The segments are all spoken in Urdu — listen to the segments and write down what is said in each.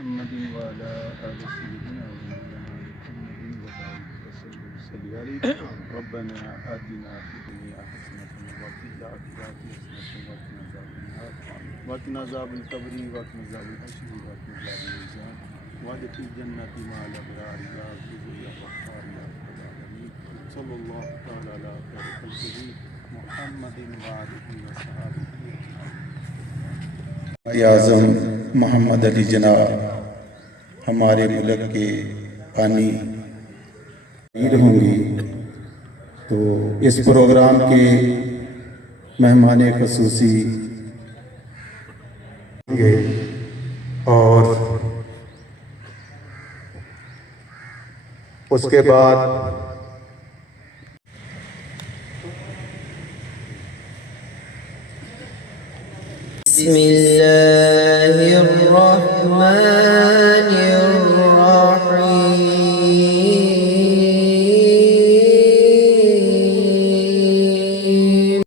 محمد وعلى آل سيدنا محمد وبارك وسلم عليه. ربنا آتنا في الدنيا حسنة وفي الآخرة حسنة وقنا عذاب القبر وقنا عذاب الحشر وقنا عذاب الميزان وادخل الجنة مع الأبرار يا عزيز يا غفار يا رب العالمين. صلى الله تعالى على خير خلقه محمد وآله وصحبه اعظم محمد علی جناح ہمارے ملک کے بانی ہوں گی، تو اس پروگرام کے مہمان خصوصی گے اور اس کے بعد بسم اللہ الرحمن الرحیم.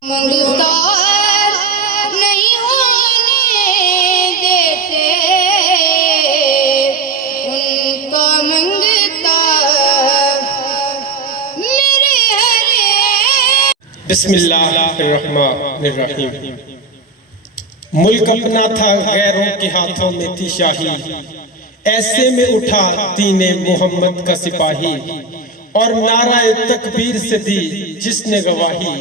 مختار نہیں ہونے دیتے ان کا منگتا میرے ہرے. بسم اللہ الرحمن الرحیم. ملک اپنا تھا غیروں کے ہاتھوں میں تھی شاہی، ایسے میں اٹھا دین محمد کا سپاہی، اور نعرہ تکبیر سے دی جس نے گواہی،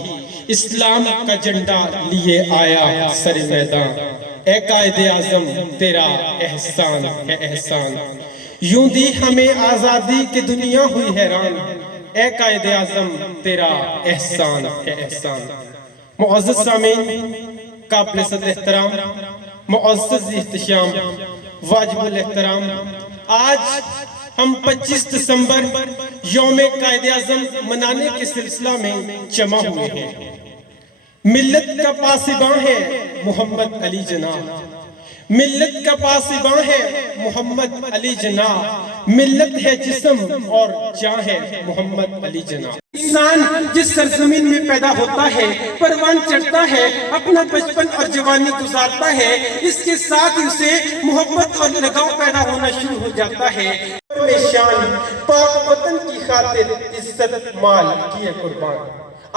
اسلام کا جھنڈا لیے آیا سر میدان. اے قائد اعظم تیرا احسان ہے احسان، یوں دی ہمیں آزادی کی دنیا ہوئی حیران. اے قائد اعظم تیرا احسان ہے احسان. معزز سامعین، قابل صدر احترام، معزز احتشام، واجب الاحترام، آج ہم 25 دسمبر یوم قائد اعظم منانے کے سلسلہ میں جمع ہوئے ہیں. ملت کا پاسباں ہے محمد علی جناح، ملت کا پاسباں ہے محمد علی جناح، ملت ہے جسم اور جاں ہے محمد علی جناح. انسان جس سرزمین میں پیدا ہوتا ہے، پروان چڑھتا ہے، اپنا بچپن اور جوانی گزارتا ہے، اس کے ساتھ ہی اسے محبت اور لگاؤ پیدا ہونا شروع ہو جاتا ہے. میں شان پاک وطن کی خاطر عزت مال کیے قربان.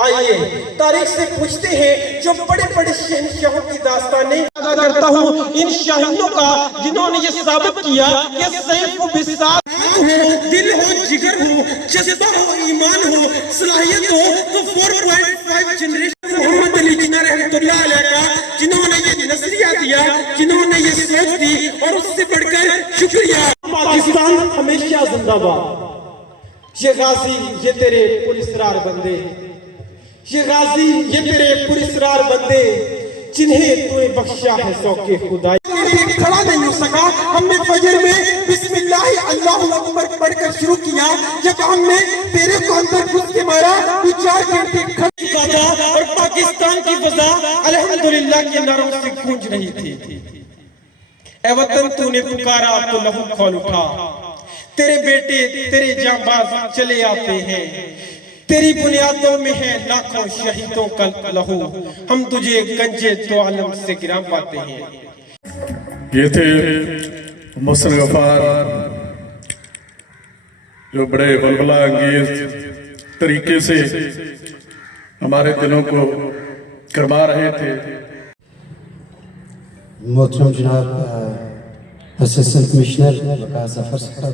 آئیے تاریخ سے پوچھتے ہیں جو بڑے بڑے شہنشاہوں کی داستانیں ادا کرتا ہوں ان شاہینوں کا جنہوں نے یہ ثابت کیا کہ سیف و بساط ہو، دل ہو، جگر ہو، جذبہ ہو، ایمان ہو، صلاحیت ہو، تو 4.5 جنریشن محمد علی جناح رحمت اللہ علیہ کا، جنہوں نے یہ نظریہ دیا، جنہوں نے یہ سوچ دی، اور اس سے بڑھ کر شکریہ. پاکستان ہمیشہ زندہ باد. یہ غازی یہ تیرے پراسرار بندے، یہ غازی یہ تیرے پراسرار بندے، جنہیں تو نے بخشا ہے ذوق خدائی. کھڑا نہیں ہو سکا، ہم نے فجر میں بسم اللہ اللہ اکبر پڑھ کر شروع کیا. جب ہم نے تیرے کو اندر گھس کے مارا تو 4 گھنٹے کھڑا تھا اور پاکستان کی فضا الحمدللہ کے نعروں سے گونج رہی تھی. اے وطن تو نے پکارا تو لہو کھول اٹھا، تیرے بیٹے تیرے جانباز چلے آتے ہیں، تیری بنیادوں میں ہے لاکھوں شہیدوں کا لہو، ہم تجھے گنجے تو عالم سے گرا پاتے ہیں. یہ تھے محسن غفار جو بڑے بلبلہ انگیز طریقے سے ہمارے دلوں کو گرما رہے تھے. محترم جناب اسسٹنٹ کمشنر وقار ظفر صاحب،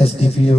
SDPO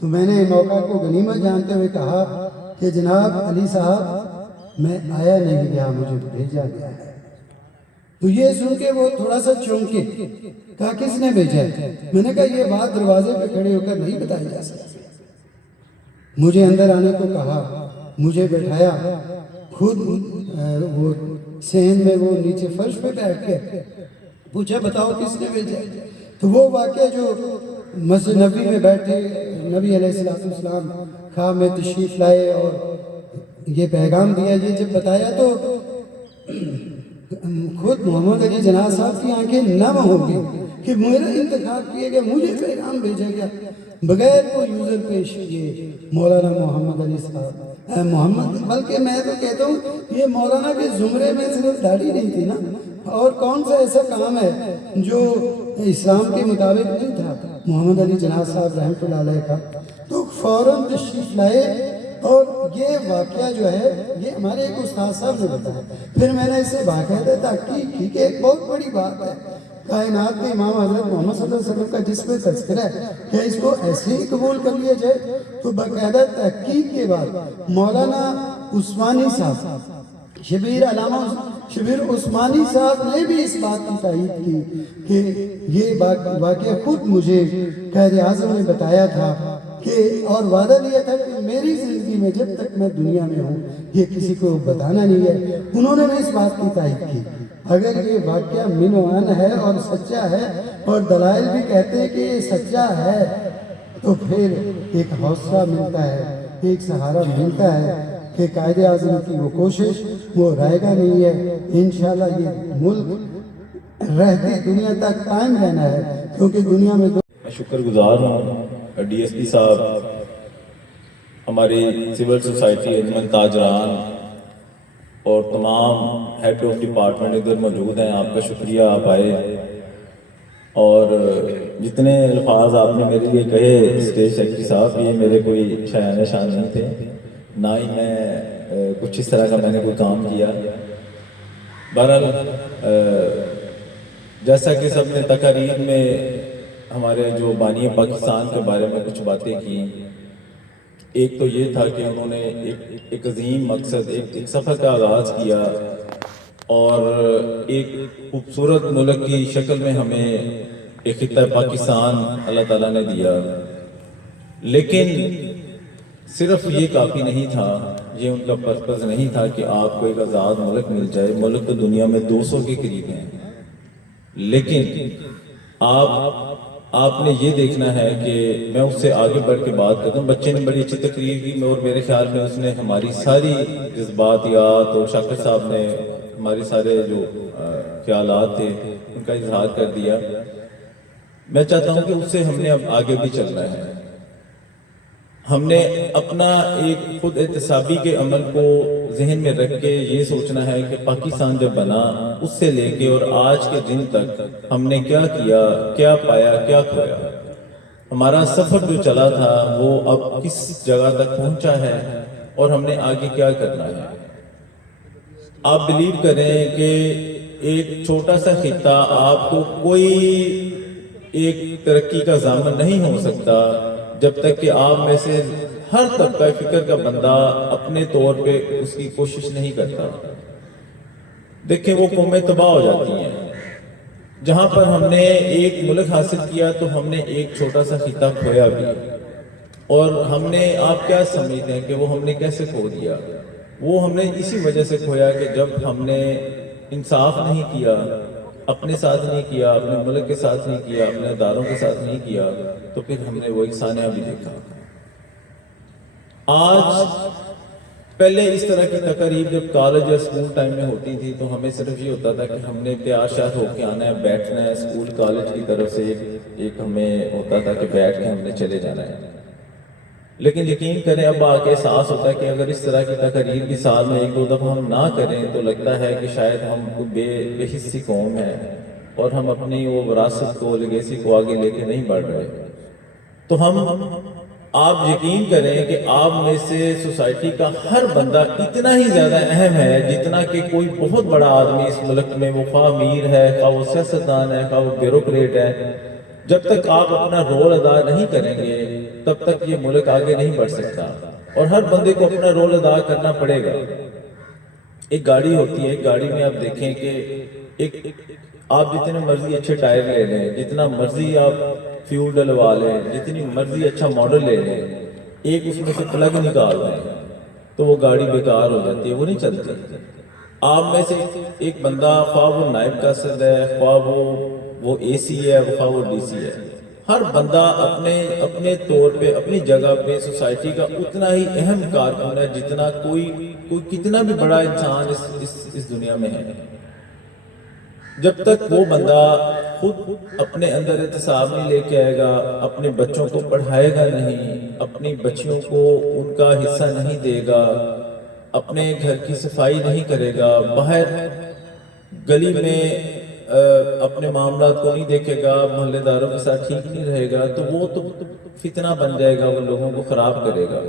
تو میں نے موقع کو غنیمت جانتے ہوئے کہا کہ جناب علی صاحب میں آیا نہیں گیا، مجھے بھیجا گیا ہے۔ تو یہ سن کے وہ تھوڑا سا چونکے، کہا کس نے بھیجا ہے؟ میں نے کہا یہ بات دروازے پہ کھڑے ہو کر نہیں بتائی جا سکتی۔ مجھے اندر آنے کو کہا، مجھے بٹھایا، خود وہ صحن میں وہ نیچے فرش پہ بیٹھ کے پوچھا بتاؤ کس نے بھیجا ہے؟ تو وہ واقعہ جو مسجد نبی میں بیٹھے نبی علیہ السلام خواہ میں تشریف لائے اور یہ پیغام دیا، یہ جب بتایا تو خود محمد علی جناح صاحب کی آنکھیں نم ہو گئی کہ میرا انتخاب کیا گیا، مجھے پیغام بھیجا گیا بغیر کوئی یوزر پیش کیے۔ مولانا محمد علی صاحب محمد، بلکہ میں تو کہتا ہوں یہ مولانا کے زمرے میں صرف داڑھی نہیں تھی نا، اور کون سا ایسا کام ہے جو اسلام کے مطابق نہیں تھا محمد علی جناح صاحب رحمۃ اللہ علیہ کا۔ تو فوراً تشریف لائے، اور یہ واقعہ جو ہے یہ ہمارے ایک استاد صاحب نے بتایا۔ پھر میں نے اسے باقاعدہ تحقیق کی کہ ایک بہت بڑی بات ہے، کائنات کے امام حضرت محمد صلی اللہ علیہ وسلم کا جس میں تذکرہ ہے کہ اس کو ایسے ہی قبول کر لیا جائے؟ تو باقاعدہ تحقیق کے بعد مولانا عثمانی صاحب، علامہ شبیر عثمانی صاحب نے بھی اس بات کی تائید کی کہ یہ واقعہ خود مجھے قائد اعظم نے بتایا تھا کہ اور وعدہ دیا تھا کہ میری زندگی میں جب تک میں دنیا میں ہوں یہ کسی کو بتانا نہیں ہے۔ انہوں نے بھی اس بات کی تائید کی۔ اگر یہ واقعہ من و عن ہے اور سچا ہے، اور دلائل بھی کہتے ہیں کہ یہ سچا ہے، تو پھر ایک حوصلہ ملتا ہے، ایک سہارا ملتا ہے کہ قائد اعظم کی وہ کوشش وہ رائے گا نہیں ہے۔ انشاءاللہ یہ ملک رہتی دنیا تک قائم رہنا ہے، کیونکہ دنیا میں میں شکر گزار ہوں ڈی ایس پی صاحب، ہماری سول سوسائٹی انجمن تاجران اور تمام ہیڈ آف ڈپارٹمنٹ ادھر موجود ہیں۔ آپ کا شکریہ، آپ آئے، اور جتنے الفاظ آپ نے میرے لیے کہے اسٹیج سیکرٹری صاحب، یہ میرے کوئی شایان شان نہیں تھے، نہ ہی میں کچھ اس طرح کا میں نے کوئی کام کیا۔ بہرحال جیسا کہ سب نے تقاریر میں ہمارے جو بانی پاکستان کے بارے میں کچھ باتیں کی، ایک تو یہ تھا کہ انہوں نے ایک عظیم مقصد، ایک سفر کا آغاز کیا، اور ایک خوبصورت ملک کی شکل میں ہمیں ایک خطہ پاکستان اللہ تعالیٰ نے دیا۔ لیکن صرف یہ کافی نہیں تھا، یہ ان کا پرپز نہیں تھا کہ آپ کو ایک آزاد ملک مل جائے۔ ملک تو دنیا میں 200 کے قریب ہیں، لیکن آپ نے یہ دیکھنا ہے کہ میں اس سے آگے بڑھ کے بات کرتا ہوں۔ بچے نے بڑی اچھی تقریر کی، اور میرے خیال میں اس نے ہماری ساری جذباتیات، اور شاکر صاحب نے ہمارے سارے جو خیالات تھے ان کا اظہار کر دیا۔ میں چاہتا ہوں کہ اس سے ہم نے اب آگے بھی چلنا ہے۔ ہم نے اپنا ایک خود احتسابی کے عمل کو ذہن میں رکھ کے یہ سوچنا ہے کہ پاکستان جب بنا اس سے لے کے اور آج کے دن تک ہم نے کیا کیا، کیا پایا، کیا کھویا۔ ہمارا سفر جو چلا تھا وہ اب کس جگہ تک پہنچا ہے، اور ہم نے آگے کیا کرنا ہے۔ آپ بلیو کریں کہ ایک چھوٹا سا خطہ آپ کو کوئی ایک ترقی کا ضامن نہیں ہو سکتا جب تک کہ آپ میں سے ہر طبقہ فکر کا بندہ اپنے طور پہ اس کی کوشش نہیں کرتا۔ دیکھیں وہ قومیں تباہ ہو جاتی ہیں۔ جہاں پر ہم نے ایک ملک حاصل کیا تو ہم نے ایک چھوٹا سا خطہ کھویا بھی، اور ہم نے، آپ کیا سمجھتے ہیں کہ وہ ہم نے کیسے کھو دیا؟ وہ ہم نے اسی وجہ سے کھویا کہ جب ہم نے انصاف نہیں کیا، اپنے ساتھ نہیں کیا، اپنے ملک کے ساتھ نہیں کیا، اپنے اداروں کے ساتھ نہیں کیا، تو پھر ہم نے وہ ایک سانحہ بھی دیکھا۔ آج پہلے اس طرح کی تقریب جب کالج یا اسکول ٹائم میں ہوتی تھی تو ہمیں صرف یہ ہوتا تھا کہ ہم نے تیار شاد ہو کے آنا ہے، بیٹھنا ہے، اسکول کالج کی طرف سے ایک ہمیں ہوتا تھا کہ بیٹھ کے ہم نے چلے جانا ہے۔ لیکن یقین کریں اب آ کے احساس ہوتا ہے کہ اگر اس طرح کی تقریر بھی سال میں 1-2 دفعہ ہم نہ کریں تو لگتا ہے کہ شاید ہم بے حسی قوم ہیں، اور ہم اپنی وہ وراثت کو، لیگیسی کو آگے لے کے نہیں بڑھ رہے۔ تو آپ یقین کریں کہ آپ میں سے سوسائٹی کا ہر بندہ اتنا ہی زیادہ اہم ہے جتنا کہ کوئی بہت بڑا آدمی اس ملک میں، وہ خواہ امیر ہے، خواہ وہ سیاستدان ہے، خواہ وہ بیوروکریٹ ہے۔ جب تک آپ اپنا رول ادا نہیں کریں گے تب تک یہ ملک آگے نہیں بڑھ سکتا، اور ہر بندے کو اپنا رول ادا کرنا پڑے گا۔ ایک گاڑی ہوتی ہے، ایک گاڑی میں آپ دیکھیں کہ آپ جتنے مرضی اچھے ٹائر لے لیں، جتنا مرضی آپ فیول ڈلوا لیں، جتنی مرضی اچھا ماڈل لے لیں، ایک اس میں سے پلگ نکال دیں تو وہ گاڑی بیکار ہو جاتی ہے، وہ نہیں چلتی۔ آپ میں سے ایک بندہ، خواہ وہ نائب قاصد ہے، خواہ وہ اے سی ہے، خواہ وہ ڈی سی ہے، ہر بندہ اپنے طور پہ اپنی جگہ پہ سوسائٹی کا اتنا ہی اہم کارکن ہے جتنا کوئی کتنا بھی بڑا انسان اس دنیا میں ہے۔ جب تک وہ بندہ خود اپنے اندر احتساب نہیں لے کے آئے گا، اپنے بچوں کو پڑھائے گا نہیں، اپنی بچیوں کو ان کا حصہ نہیں دے گا، اپنے گھر کی صفائی نہیں کرے گا، باہر گلی میں اپنے معاملات کو نہیں دیکھے گا، محلے داروں کے ساتھ ٹھیک نہیں رہے گا، تو وہ تو فتنہ بن جائے گا، وہ لوگوں کو خراب کرے گا۔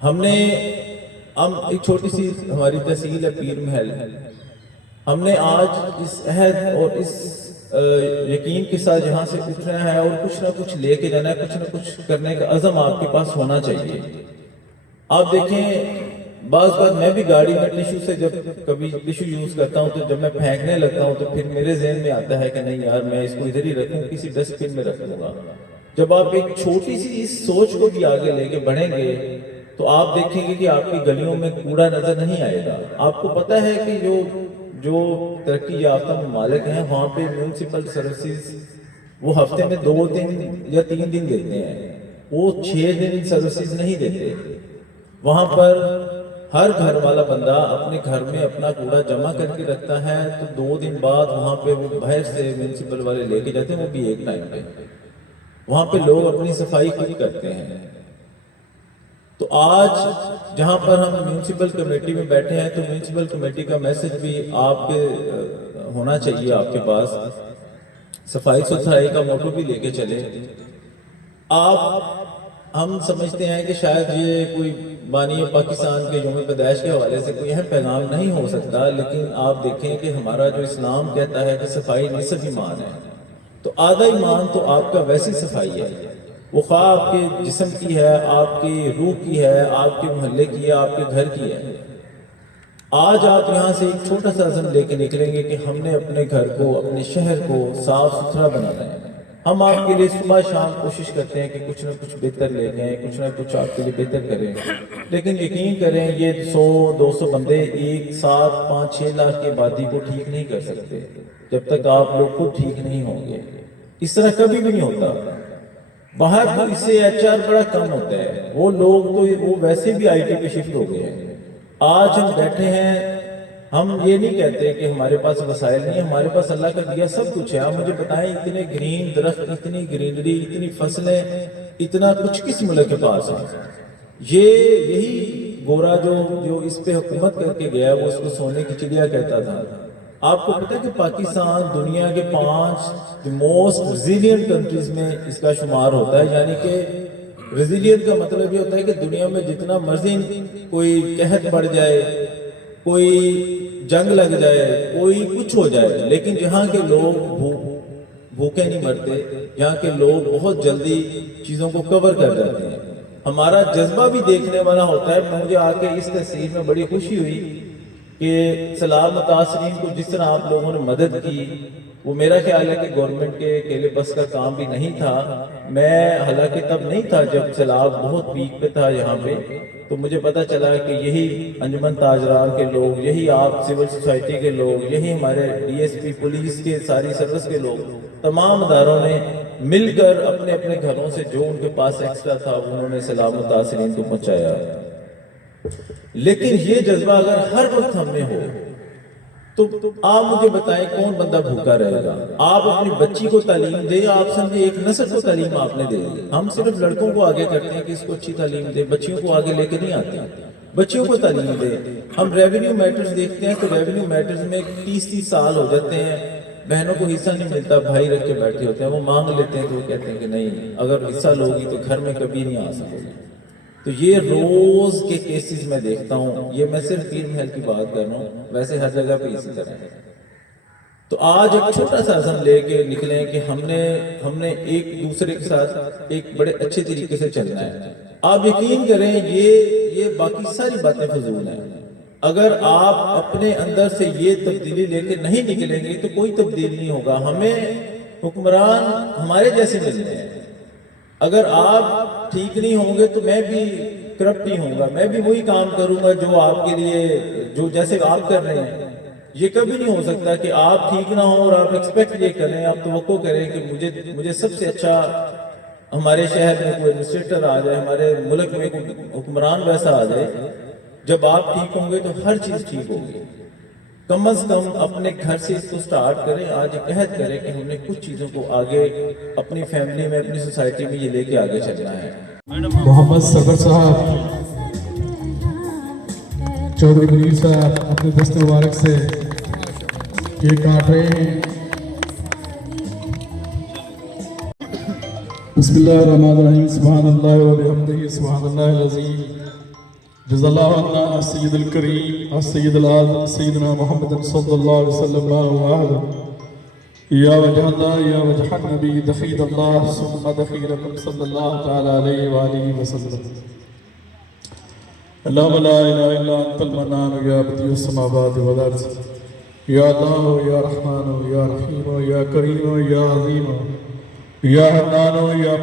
ہم ایک چھوٹی سی ہماری تحصیل ہے پیر محل، ہم نے آج اس عہد اور اس یقین کے ساتھ جہاں سے اٹھنا ہے اور کچھ نہ کچھ لے کے جانا ہے، کچھ نہ کچھ کرنے کا عزم آپ کے پاس ہونا چاہیے۔ آپ دیکھیں بعض بار میں بھی گاڑی میں ٹیشو سے جب کبھی ٹیشو یوز کرتا ہوں تو جب میں پھینکنے لگتا ہوں تو پھر میرے ذہن میں آتا ہے کہ نہیں یار میں اس کو ادھر ہی رکھوں، کسی ڈسٹ بن میں رکھ لوں گا۔ جب آپ ایک چھوٹی سی اس سوچ کو بھی آگے لے کے بڑھیں گے تو آپ دیکھیں گے کہ آپ کی گلیوں میں کوڑا نظر نہیں آئے گا۔ آپ کو پتہ ہے کہ جو ترقی یافتہ ممالک ہیں وہاں پہ میونسپل سروسز وہ ہفتے میں 2 دن یا 3 دن دیتے ہیں، وہ 6 دن سروسز نہیں دیتے۔ وہاں پر ہر گھر والا بندہ اپنے گھر میں اپنا کوڑا جمع کر کے رکھتا ہے، تو 2 دن بعد وہاں پہ وہ باہر سے میونسپل والے لے کے جاتے ہیں، وہ بھی ایک ٹائم پہ۔ وہاں پہ لوگ اپنی صفائی خود کرتے ہیں۔ تو آج جہاں پر ہم میونسپل کمیٹی میں بیٹھے ہیں تو میونسپل کمیٹی کا میسج بھی آپ کے ہونا چاہیے، آپ کے پاس صفائی ستھرائی کا موٹو بھی لے کے چلے۔ ہم سمجھتے ہیں کہ شاید یہ کوئی بانی پاکستان کے یوم پیدائش کے حوالے سے کوئی اہم پیغام نہیں ہو سکتا، لیکن آپ دیکھیں کہ ہمارا جو اسلام کہتا ہے کہ صفائی نصف ایمان ہے، تو آدھا ایمان تو آپ کا ویسی صفائی ہے، وہ خواہ آپ کے جسم کی ہے، آپ کی روح کی ہے، آپ کے محلے کی ہے، آپ کے گھر کی ہے۔ آج آپ یہاں سے ایک چھوٹا سا عزم لے کے نکلیں گے کہ ہم نے اپنے گھر کو، اپنے شہر کو صاف ستھرا بنانا ہے۔ ہم آپ کے لیے صبح شام کوشش کرتے ہیں کہ کچھ نہ کچھ بہتر لے جائیں، کچھ نہ کچھ آپ کے لیے بہتر کریں، لیکن یقین کریں یہ 100-200 بندے ایک ساتھ 5-6 لاکھ کی آبادی کو ٹھیک نہیں کر سکتے جب تک آپ لوگ خود ٹھیک نہیں ہوں گے۔ اس طرح کبھی بھی نہیں ہوتا۔ باہر تو اس سے HR بڑا کم ہوتا ہے، وہ لوگ تو وہ ویسے بھی IT پہ شفٹ ہو گئے ہیں۔ آج ہم بیٹھے ہیں، ہم یہ نہیں کہتے کہ ہمارے پاس وسائل نہیں، ہمارے پاس اللہ کا دیا سب کچھ ہے۔ آپ مجھے بتائیں اتنے گرین درخت، اتنی گرینری، اتنی فصلیں، اتنا کچھ کس ملک کے پاس ہے؟ یہی گورا جو اس پہ حکومت کر کے گیا وہ اس کو سونے کی چڑیا کہتا تھا۔ آپ کو پتہ ہے کہ پاکستان دنیا کے 5 موسٹ ریزیلینٹ کنٹریز میں اس کا شمار ہوتا ہے، یعنی کہ ریزیلینٹ کا مطلب یہ ہوتا ہے کہ دنیا میں جتنا مرضی کوئی قحط بڑھ جائے، کوئی جنگ لگ جائے، کوئی کچھ ہو جائے، لیکن جہاں کے لوگ بھوکے نہیں مرتے، یہاں کے لوگ بہت جلدی چیزوں کو کور کر جاتے ہیں۔ ہمارا جذبہ بھی دیکھنے والا ہوتا ہے۔ مجھے آ کے اس تحصیل میں بڑی خوشی ہوئی کہ سیلاب متاثرین کو جس طرح آپ لوگوں نے مدد کی، وہ میرا خیال ہے کہ گورنمنٹ کے اکیلے بس کا کام بھی نہیں تھا۔ میں حالانکہ تب نہیں تھا جب سیلاب بہت پیک پہ تھا یہاں پہ، تو مجھے پتہ چلا کہ یہی انجمن تاجران کے لوگ، یہی آپ سول سوسائٹی کے لوگ، یہی ہمارے DSP پولیس کے ساری سروس کے لوگ، تمام اداروں نے مل کر اپنے اپنے گھروں سے جو ان کے پاس ایکسٹرا تھا انہوں نے سیلاب متاثرین کو پہنچایا۔ لیکن یہ جذبہ اگر ہر وقت ہم میں ہو تو آپ مجھے بتائیں کون بندہ بھوکا رہے گا؟ آپ اپنی بچی کو تعلیم دے، آپ سمجھے ایک نسل کو تعلیم آپ نے دے دی۔ ہم صرف لڑکوں کو آگے کرتے ہیں کہ اس کو اچھی تعلیم دے، بچیوں کو آگے لے کے نہیں آتے، بچیوں کو تعلیم دے۔ ہم ریونیو میٹرز دیکھتے ہیں تو ریونیو میٹرز میں 30 سال ہو جاتے ہیں، بہنوں کو حصہ نہیں ملتا، بھائی رکھ کے بیٹھے ہوتے ہیں، وہ مانگ لیتے ہیں تو وہ کہتے ہیں کہ نہیں اگر حصہ لوگی تو گھر میں کبھی نہیں آ سکو گے۔ تو یہ روز کے کیسز میں دیکھتا ہوں، یہ میں صرف پیر محل کی بات کر رہا ہوں، ویسے ہر جگہ پہ اسی طرح ہے۔ تو آج ایک چھوٹا سا عزم لے کے نکلیں کہ ہم نے ایک دوسرے کے ساتھ ایک بڑے اچھے طریقے سے چلنا ہے. آپ یقین کریں یہ باقی ساری باتیں فضول ہیں. اگر آپ اپنے اندر سے یہ تبدیلی لے کے نہیں نکلیں گے تو کوئی تبدیل نہیں ہوگا. ہمیں حکمران ہمارے جیسے ملتے ہیں. اگر آپ ٹھیک نہیں ہوں گے تو میں بھی کرپٹ ہی ہوں گا, میں بھی وہی کام کروں گا جو آپ کے لیے, جو جیسے آپ کر رہے ہیں. یہ کبھی نہیں ہو سکتا کہ آپ ٹھیک نہ ہوں اور آپ ایکسپیکٹ یہ کریں, آپ توقع کریں کہ مجھے سب سے اچھا ہمارے شہر میں کوئی ایڈمنسٹریٹر آ جائے, ہمارے ملک میں کوئی حکمران ویسا آ جائے. جب آپ ٹھیک ہوں گے تو ہر چیز ٹھیک ہوگی. کم از کم اپنے گھر سے اس کو سٹارٹ کریں. آج ایک عہد کریں کہ ہم نے کچھ چیزوں کو آگے اپنی فیملی میں, اپنی سوسائٹی میں یہ لے کے آگے چلنا ہے. محمد صفر صاحب, چودھری منیر صاحب اپنے دست مبارک سے کیک کاٹ رہے ہیں. بسم اللہ الرحمن الرحیم. سبحان اللہ و بحمدہ سبحان اللہ العظیم. جزا اللہ عنا السید الکریم السید العظم سیدنا محمد صلی اللہ علیہ وسلم وآلہ یا وجہ اللہ یا وجہ النبی دخیل اللہ ثم دخیلکم صلی اللہ تعالی علیہ وآلہ وسلم. اللہم لا الہ الا انت المنان یا بدیع السماوات والارض یا اللہ یا رحمان یا رحیم یا کریم یا عظیم یا حنان یا